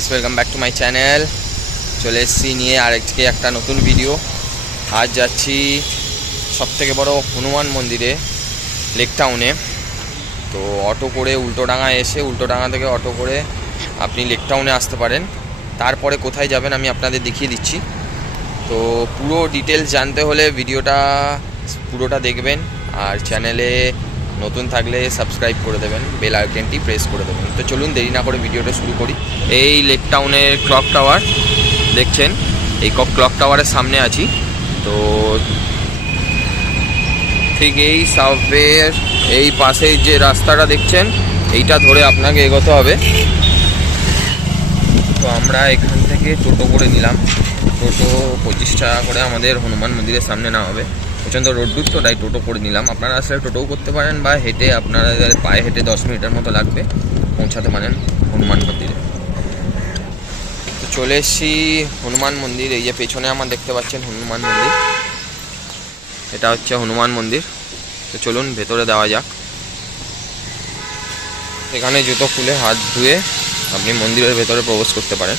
Guys, welcome back to my channel. চলে এসেছি নিয়ে আরেকটি একটা নতুন ভিডিও। আজ যাচ্ছি সবথেকে বড় হনুমান মন্দিরে, লেক টাউনে। তো অটো করে উল্টোডাঙা এসে উল্টোডাঙা থেকে অটো করে আপনি লেক টাউনে আসতে পারেন। তারপরে কোথায় যাবেন আমি আপনাদের দেখিয়ে দিচ্ছি। তো পুরো ডিটেলস জানতে হলে ভিডিওটা পুরোটা দেখবেন, আর চ্যানেলে নতুন থাকলে সাবস্ক্রাইব করে দেবেন, বেল আইকনটি প্রেস করে দেবেন। তো চলুন দেরি না করে ভিডিওটা শুরু করি। এই লেক টাউনের ক্লক টাওয়ার দেখছেন, এই ক্লক টাওয়ারের সামনে আছি। তো ঠিক এই সাবওয়ের এই পাশে যে রাস্তাটা দেখছেন, এইটা ধরে আপনাকে এগোতে হবে। তো আমরা এখান থেকে টোটো করে নিলাম। টোটো 25 টাকা করে আমাদের হনুমান মন্দিরের সামনে না হবে, প্রচণ্ড রোদ্দুর, তো তাই টোটো করে নিলাম। আপনারা আসলে টোটোও করতে পারেন বা হেঁটে, আপনারা পায়ে হেঁটে 10 মিনিটের মতো লাগবে পৌঁছাতে পারেন হনুমান মন্দিরে। তো চলে এসেছি হনুমান মন্দির। এই যে পেছনে আমার দেখতে পাচ্ছেন হনুমান মন্দির, এটা হচ্ছে হনুমান মন্দির। তো চলুন ভেতরে দেওয়া যাক। এখানে জুতো খুলে হাত ধুয়ে আপনি মন্দিরের ভেতরে প্রবেশ করতে পারেন।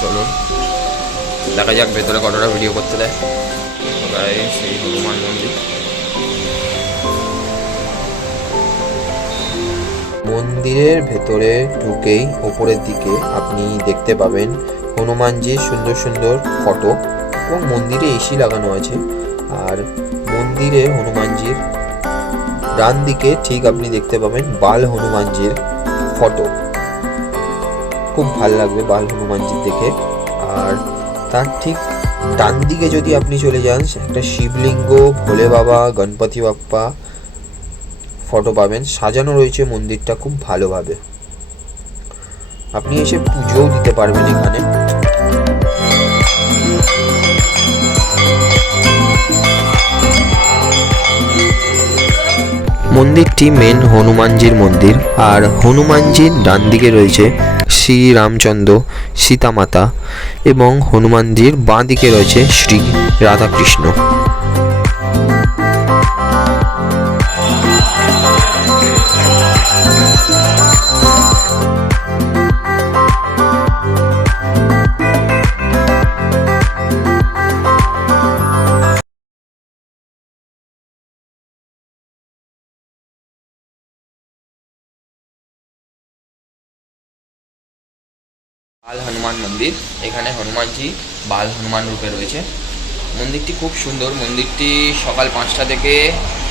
চলুন দেখা যাক ভেতরে কতটা ভিডিও করতে দেয়। সেই হনুমান মন্দির, মন্দিরের ভেতরে ঢুকেই ওপরের দিকে আপনি দেখতে পাবেন হনুমানজির সুন্দর সুন্দর ফটো, এবং মন্দিরে এসি লাগানো আছে। আর মন্দিরে হনুমানজির ডান দিকে ঠিক আপনি দেখতে পাবেন বাল হনুমানজির ফটো। খুব ভাল লাগবে বাল হনুমানজির দেখে। আর তার ঠিক ডান দিকে যদি আপনি চলে যান, একটা শিবলিঙ্গ, ভোলে বাবা, গণপতি বাপ্পা ফটো পাবেন। সাজানো রয়েছে মন্দিরটা খুব ভালোভাবে। আপনি এসে পুজোও দিতে পারবেন এখানে। মন্দিরটি মেন হনুমানজির মন্দির, আর হনুমানজির ডান দিকে রয়েছে শ্রী রামচন্দ্র, সীতামাতা, এবং হনুমানজির বাঁ দিকে রয়েছে শ্রী রাধাকৃষ্ণ। বাল হনুমান মন্দির। এখানে হনুমানজি বাল হনুমান রূপে রয়েছে। মন্দিরটি খুব সুন্দর। মন্দিরটি সকাল 5টা থেকে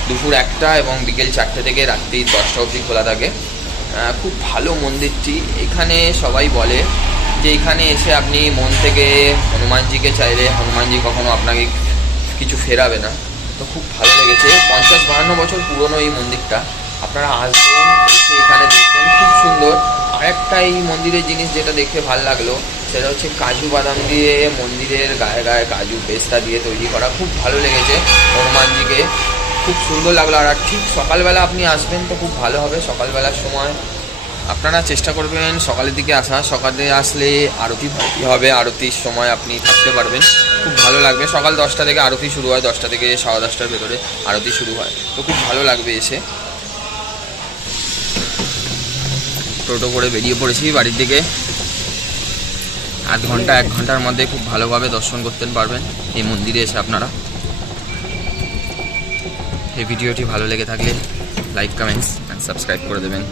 দুপুর 1টা এবং বিকেল 4টে থেকে রাত্রি 10টা অবধি খোলা থাকে। খুব ভালো মন্দিরটি। এখানে সবাই বলে যে এখানে এসে আপনি মন থেকে হনুমানজিকে চাইলে হনুমানজি কখনো আপনাকে কিছু ফেরাবে না। তো খুব ভালো লেগেছে। 50-52 বছর পুরনো এই মন্দিরটা। আপনারা আসবেন, এসে এখানে দেখবেন, খুব সুন্দর। আরেকটা এই মন্দিরের জিনিস যেটা দেখে ভালো লাগলো, সেটা হচ্ছে কাজু বাদাম দিয়ে মন্দিরের গায়ে গায়ে কাজু পেস্তা দিয়ে তৈরি করা। খুব ভালো লেগেছে হনুমানজিকে, খুব সুন্দর লাগলো। আর ঠিক সকালবেলা আপনি আসবেন তো খুব ভালো হবে। সকালবেলার সময় আপনারা চেষ্টা করবেন সকালের দিকে আসা। সকালে আসলে আরতি হবে, আরতির সময় আপনি থাকতে পারবেন, খুব ভালো লাগবে। সকাল 10টা থেকে আরতি শুরু হয়, 10টা থেকে 10:30টার ভেতরে আরতি শুরু হয়। তো খুব ভালো লাগবে এসে। টোটো করে বেরিয়ে পড়েছি বাড়ির দিকে। 1 ঘন্টার মধ্যে খুব ভালোভাবে দর্শন করতে পারবেন এই মন্দিরে এসে আপনারা। এই ভিডিওটি ভালো লেগে থাকলে লাইক, কমেন্টস অ্যান্ড সাবস্ক্রাইব করে দেবেন।